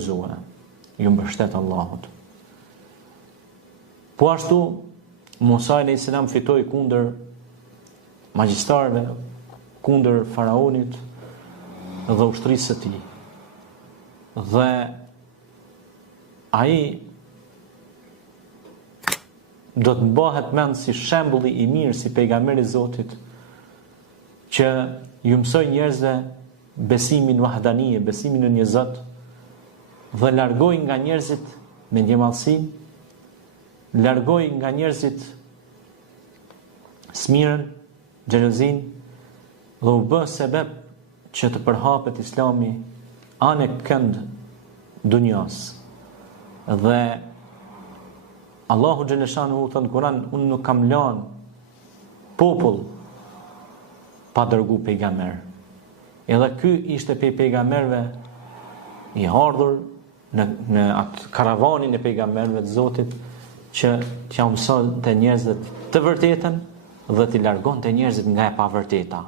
zua, ju mbështet Allahut. Po ashtu, Musa a.s. fitoi kundër magjistarëve, kundër faraonit dhe ushtrisë së tij. Dhe ai do të bëhet mend si shembulli i mirë, si pejgamberi i Zotit, që ju mësoi njerëzve besimin wahdanie, besimin në një Zot, dhe largoi nga njerëzit me ndjemallësi, largoi nga njerëzit smirën, xhelozin, dhe u bë sebeb që të përhapet Islami anë kënd dunjas. Dhe Allahu xhaleshanu thon Kur'an, unë nuk kam lënë popull pa dërgu pejgamber. Edhe ky ishte pejgamberve i ardhur në atë karavanin e pejgamberëve të Zotit, që t'ja mësonte njerëzit të vërtetën dhe t'i largonte njerëzit nga e pavërteta.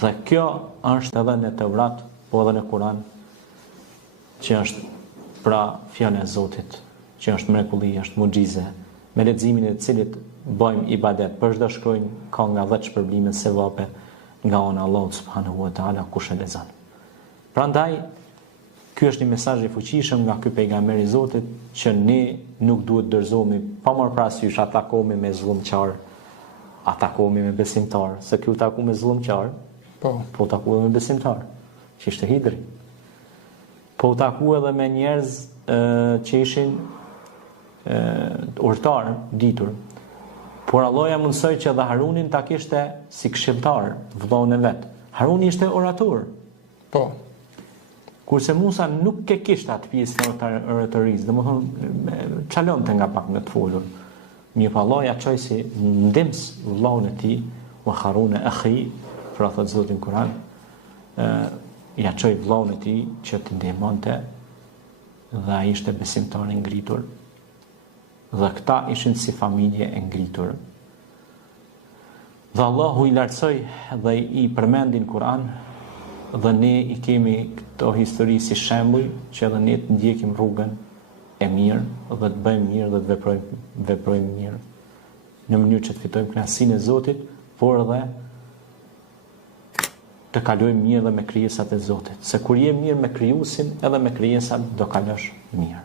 Dhe kjo është edhe në Teurat, po edhe në Kur'an, që është pra fjala e Zotit, që është mrekulli, është muxhize, me leximin e cilit bëjmë ibadet, për çdo shkronjë ka nga 10 shpërblime sevape nga ona Allahu subhanahu wa taala kush e lexon. Prandaj ky është një mesazh i fuqishëm nga ky pejgamber i Zotit, që ne nuk duhet dorëzohemi pa marrë parasysh atakohemi me zullumçar, atakohemi me besimtar, se ky u taku me zullumçar, po taku me besimtar, që ishte Hidri. Po u taku edhe me njerëz që ishin urtar, ditur. Por Allah ja mundsoi që edhe Harunin ta kishte si këshilltar, vëllain e vet. Haruni ishte orator. Po. Kurse Musa nuk e kishte atë pjesë në oratorisë, domethënë çalonte nga pak me të folur. Mirë pa Allah ja çoi si ndihmës vëllain e tij, wa Harun akhi, pra thot Zoti në Kur'an, ja çoi vëllain e tij që të ndihmonte, dhe ai ishte besimtar i ngritur. Dhe këta ishin si familje e ngritur. Dhe Allahu i lartësoi dhe i përmendin Kur'an, dhe ne i kemi këto histori si shembull që edhe ne të ndjekim rrugën e mirë dhe të bëjmë mirë dhe të veprojmë mirë në mënyrë që të fitojmë kënaqësinë e Zotit, por edhe të kalojmë mirë dhe me krijesat e Zotit. Se kur je mirë me krijuesin, edhe me krijesat do kalosh mirë.